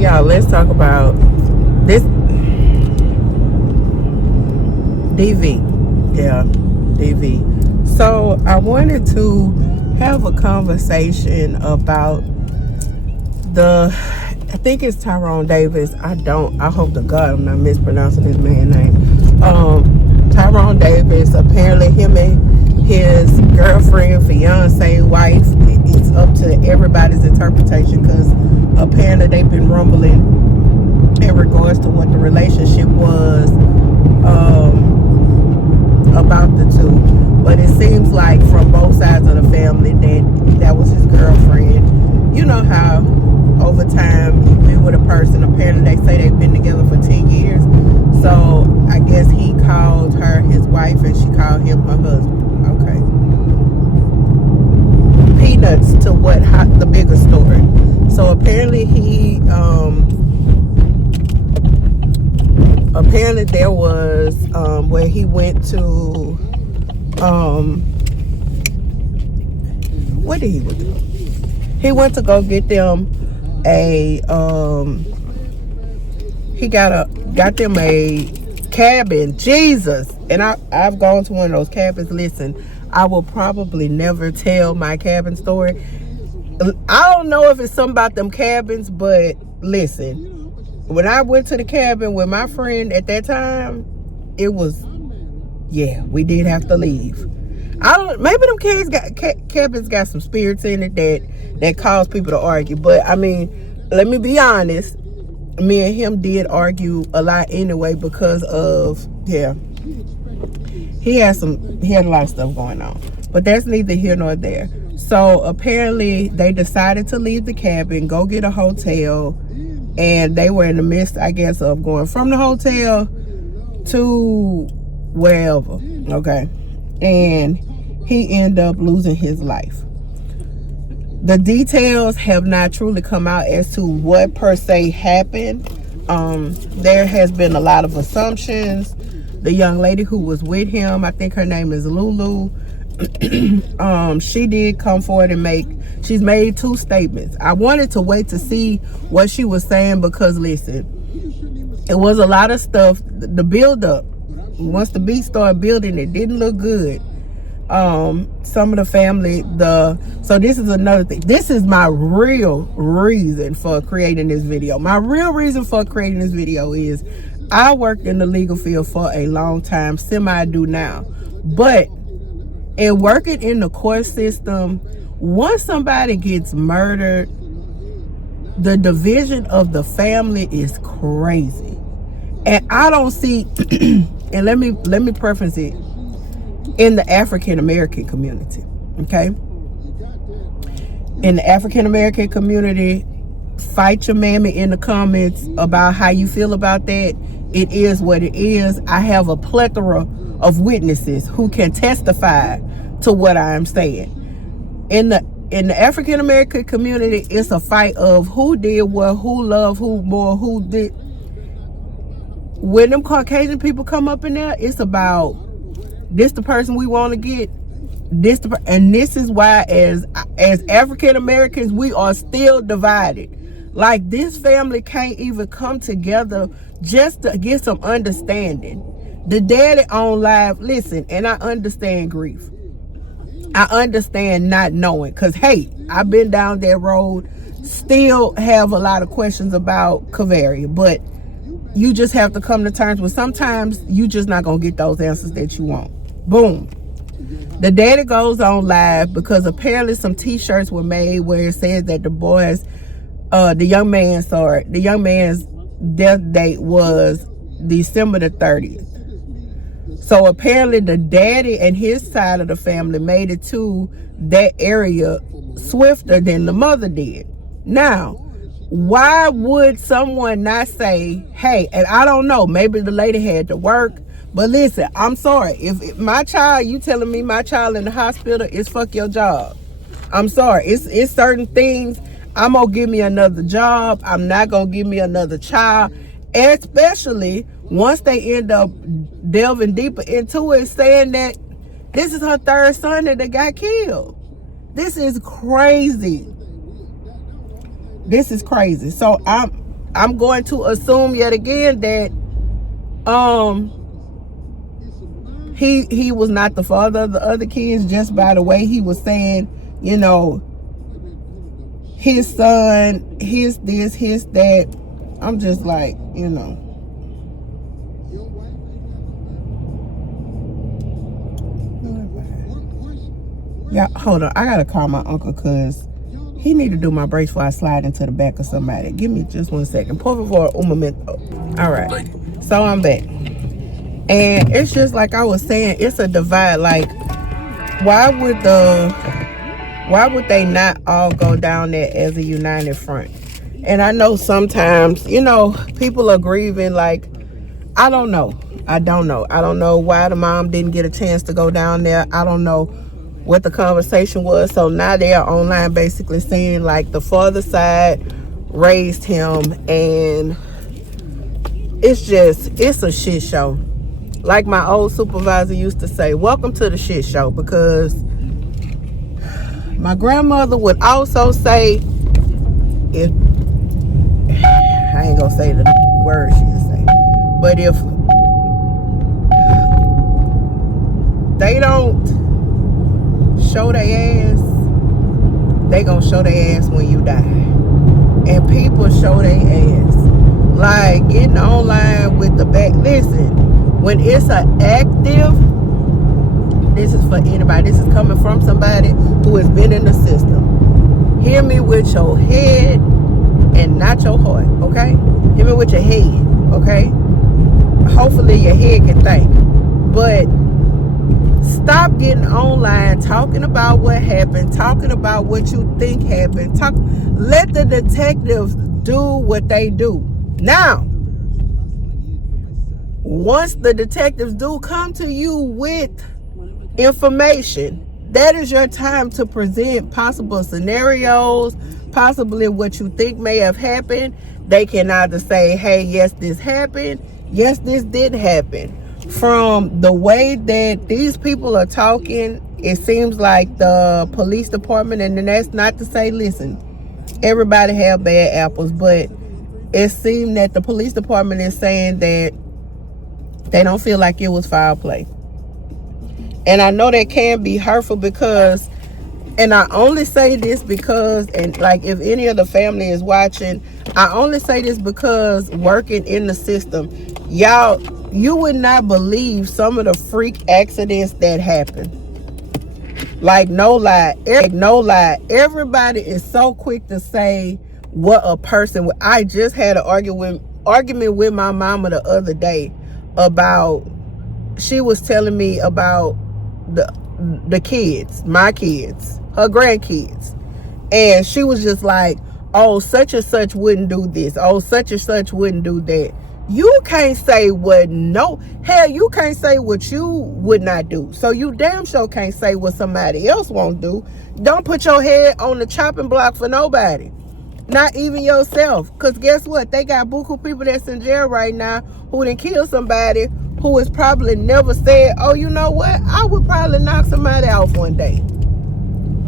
y'all, let's talk about this DV. Yeah, DV. So I wanted to have a conversation about I think it's Tyrone Davis. I hope to God I'm not mispronouncing his man's name. Tyrone Davis, apparently him and his girlfriend, fiance, wife, it's up to everybody's interpretation, because apparently they've been rumbling in regards to what the relationship was about the two. But it seems like from both sides of the family that was his girlfriend. You know how over time you been with a person, apparently they say they've been together for 10 years. So I guess he called her his wife and she called him her husband. Okay. Peanuts to the bigger story. So apparently apparently there was where he went to what did he went to? He went to go get them he got them a cabin. Jesus. And I've gone to one of those cabins. Listen, I will probably never tell my cabin story. I don't know if it's something about them cabins, but listen, when I went to the cabin with my friend at that time, it was, yeah, we did have to leave. Maybe them cabins got some spirits in it that cause people to argue. But I mean, let me be honest, me and him did argue a lot anyway because of, yeah, he had a lot of stuff going on. But that's neither here nor there. So apparently they decided to leave the cabin, go get a hotel, and they were in the midst, I guess, of going from the hotel to wherever, okay? And he ended up losing his life. The details have not truly come out as to what per se happened. There has been a lot of assumptions. The young lady who was with him, I think her name is Lulu, she did come forward and she's made 2 statements. I wanted to wait to see what she was saying because, listen, it was a lot of stuff. The build up, once the beat started building, it didn't look good. Some of the family, so this is another thing. This is my real reason for creating this video. My real reason for creating this video is I worked in the legal field for a long time, I do now. But in working in the court system, once somebody gets murdered, the division of the family is crazy. And I don't see, and let me preference it, in the African American community, okay? In the African American community, fight your mammy in the comments about how you feel about that. It is what it is. I have a plethora of witnesses who can testify to what I am saying. In the African American community, it's a fight of who did what, who loved who more, who did. When them Caucasian people come up in there, it's about this the person we want to get, and this is why as African Americans we are still divided. Like, this family can't even come together just to get some understanding. The daddy on live, listen, and I understand grief. I understand not knowing, because hey, I've been down that road, still have a lot of questions about Kavaria, but you just have to come to terms with sometimes you just not gonna get those answers that you want. Boom. The daddy goes on live because apparently some t-shirts were made where it says that the young man's death date was December the 30th. So apparently the daddy and his side of the family made it to that area swifter than the mother did. Now, why would someone not say, hey, and I don't know, maybe the lady had to work, but listen, I'm sorry. If my child, you telling me my child in the hospital, is fuck your job. I'm sorry. It's certain things. I'm going to give me another job. I'm not going to give me another child. Especially once they end up delving deeper into it, saying that this is her 3rd son that got killed. This is crazy. This is crazy. So I'm going to assume yet again that he was not the father of the other kids just by the way he was saying, you know, his son, his this, his that. I'm just like, you know. Yeah, hold on. I gotta call my uncle because he need to do my brakes before I slide into the back of somebody. Give me just 1 second. Por favor, un momento. All right. So I'm back. And it's just like I was saying, it's a divide. Like, why would they not all go down there as a united front? And I know sometimes, you know, people are grieving. Like, I don't know. I don't know why the mom didn't get a chance to go down there. I don't know what the conversation was. So now they are online basically saying like the father side raised him, and it's a shit show. Like my old supervisor used to say, welcome to the shit show, because my grandmother would also say, if I ain't gonna say the word she would say, but if they don't show their ass, they gonna show their ass when you die. And people show their ass. Like getting online with the back. Listen, when it's an active, this is for anybody. This is coming from somebody who has been in the system. Hear me with your head and not your heart, okay? Hear me with your head, okay? Hopefully your head can think. But stop getting online talking about what happened, talking about what you think happened. Let the detectives do what they do. Now, once the detectives do come to you with information, that is your time to present possible scenarios, possibly what you think may have happened. They can either say, hey, yes, this happened. Yes, this did happen. From the way that these people are talking, it seems like the police department, and then that's not to say, listen, everybody have bad apples, but it seemed that the police department is saying that they don't feel like it was foul play. And I know that can be hurtful because, and I only say this because, and like if any of the family is watching, I only say this because working in the system, y'all, you would not believe some of the freak accidents that happen. Like no lie, everybody is so quick to say what a person. I just had an argument with my mama the other day about. She was telling me about the kids, my kids, her grandkids, and she was just like, oh, such and such wouldn't do this, oh, such and such wouldn't do that. You can't say what, no, hell, you can't say what you would not do, so you damn sure can't say what somebody else won't do. Don't put your head on the chopping block for nobody, not even yourself, because guess what, they got buku people that's in jail right now who done killed somebody who has probably never said, oh, you know what, I would probably knock somebody off one day.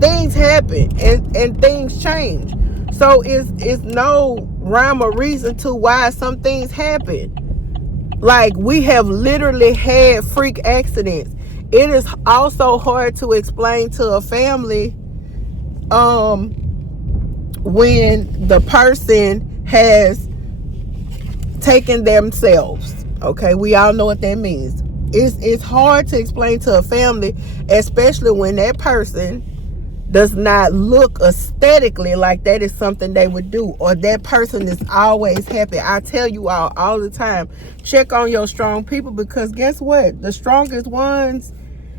Things happen and things change. So it's no rhyme or reason to why some things happen. Like, we have literally had freak accidents. It is also hard to explain to a family when the person has taken themselves. Okay, we all know what that means. It's hard to explain to a family, especially when that person does not look aesthetically like that is something they would do, or that person is always happy. I tell you all the time, check on your strong people, because guess what? The strongest ones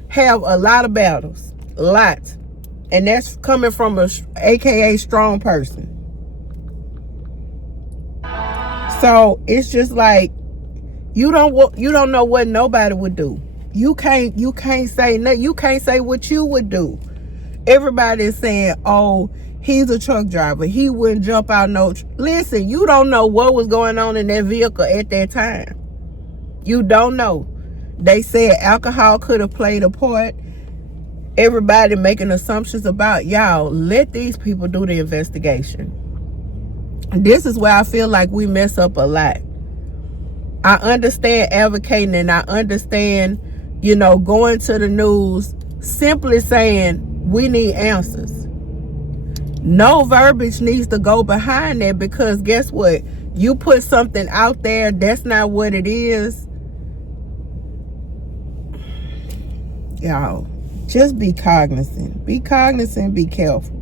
have a lot of battles, a lot, and that's coming from a AKA strong person. So it's just like, you don't know what nobody would do. You can't say nothing. You can't say what you would do. Everybody is saying, oh, he's a truck driver, he wouldn't jump out no listen, you don't know what was going on in that vehicle at that time. You don't know. They said alcohol could have played a part. Everybody making assumptions about y'all. Let these people do the investigation. This is where I feel like we mess up a lot. I understand advocating, and I understand, going to the news, simply saying we need answers. No verbiage needs to go behind that, because guess what? You put something out there, that's not what it is. Y'all, just be cognizant. Be cognizant, be careful.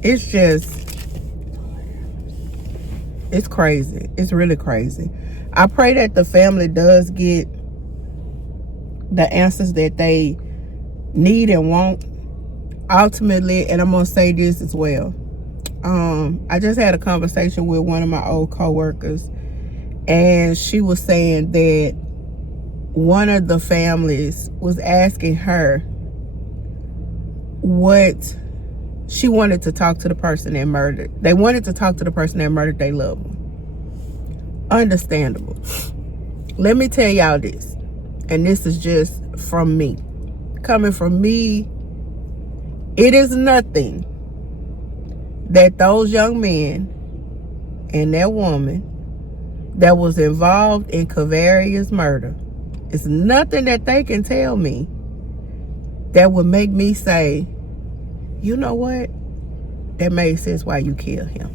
It's crazy. It's really crazy. I pray that the family does get the answers that they need and want ultimately. And I'm going to say this as well. I just had a conversation with one of my old co-workers, and she was saying that one of the families was asking her what she wanted to talk to the person that murdered. They wanted to talk to the person that murdered their loved one. Understandable. Let me tell y'all this, and this is just from me. Coming from me, it is nothing that those young men and that woman that was involved in Kavaria's murder, it's nothing that they can tell me that would make me say, you know what? That made sense why you killed him.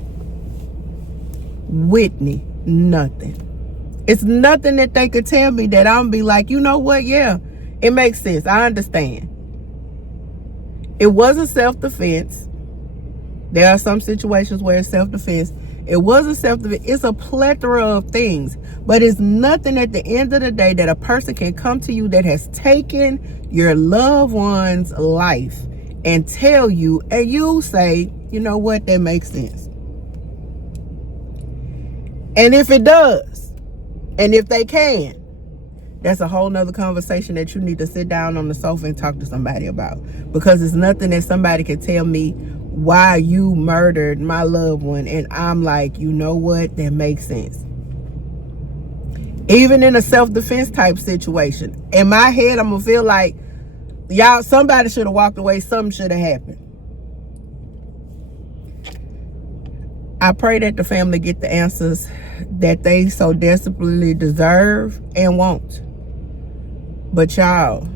Whitney, nothing. It's nothing that they could tell me that I'm be like, you know what? Yeah, it makes sense. I understand. It wasn't self-defense. There are some situations where it's self-defense. It wasn't self-defense. It's a plethora of things. But it's nothing at the end of the day that a person can come to you that has taken your loved one's life and tell you, and you say, you know what, that makes sense. And if it does, and if they can, that's a whole nother conversation that you need to sit down on the sofa and talk to somebody about. Because it's nothing that somebody can tell me why you murdered my loved one, and I'm like, you know what, that makes sense. Even in a self-defense type situation, in my head, I'm gonna feel like, y'all, somebody should have walked away. Something should have happened. I pray that the family get the answers that they so desperately deserve and want. But y'all,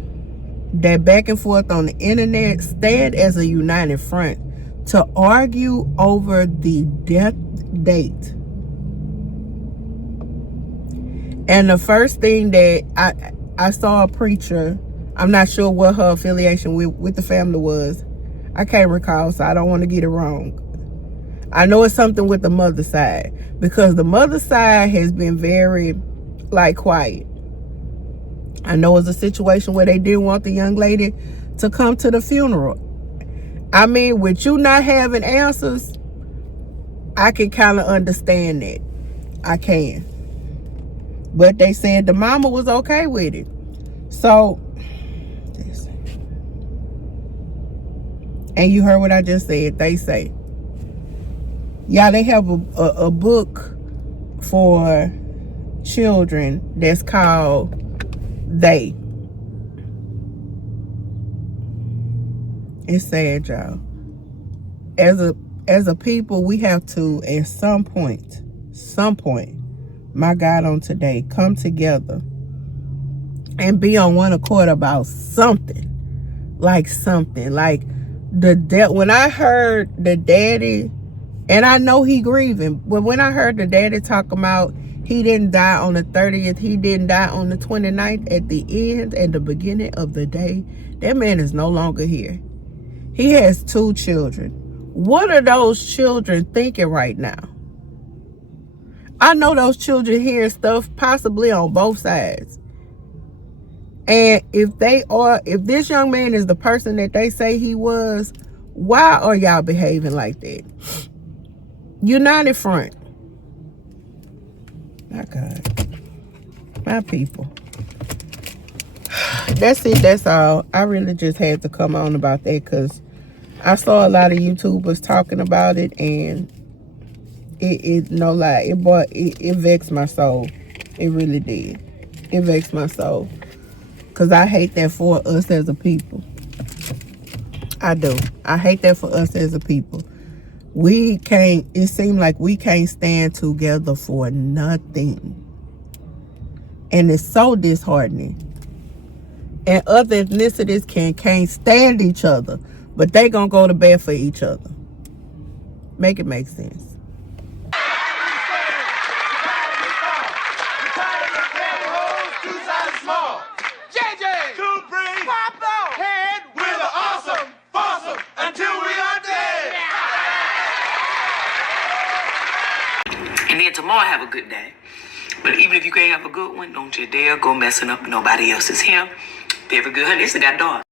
that back and forth on the internet, stand as a united front to argue over the death date. And the first thing that I saw a preacher, I'm not sure what her affiliation with the family was. I can't recall, so I don't want to get it wrong. I know it's something with the mother side, because the mother side has been very, quiet. I know it's a situation where they didn't want the young lady to come to the funeral. I mean, with you not having answers, I can kind of understand that. I can. But they said the mama was okay with it. So, and you heard what I just said. They say, yeah, they have a book for children that's called They. It's sad, y'all. As a people, we have to, at some point, my God, on today, come together and be on one accord about something. Like when I heard the daddy, and I know he grieving, but when I heard the daddy talk about he didn't die on the 30th, he didn't die on the 29th, at the end and the beginning of the day, that man is no longer here. He has 2 children. What are those children thinking right now? I know those children hearing stuff possibly on both sides. And if this young man is the person that they say he was, why are y'all behaving like that? United front. My God. My people. That's it. That's all. I really just had to come on about that because I saw a lot of YouTubers talking about it, and it no lie, it vexed my soul. It really did. It vexed my soul. Because I hate that for us as a people. I do. I hate that for us as a people. We can't, it seems like we can't stand together for nothing. And it's so disheartening. And other ethnicities can't stand each other, but they gonna go to bed for each other. Make it make sense. And then tomorrow have a good day. But even if you can't have a good one, don't you dare go messing up nobody else's hair. Very good, honey. This got dark.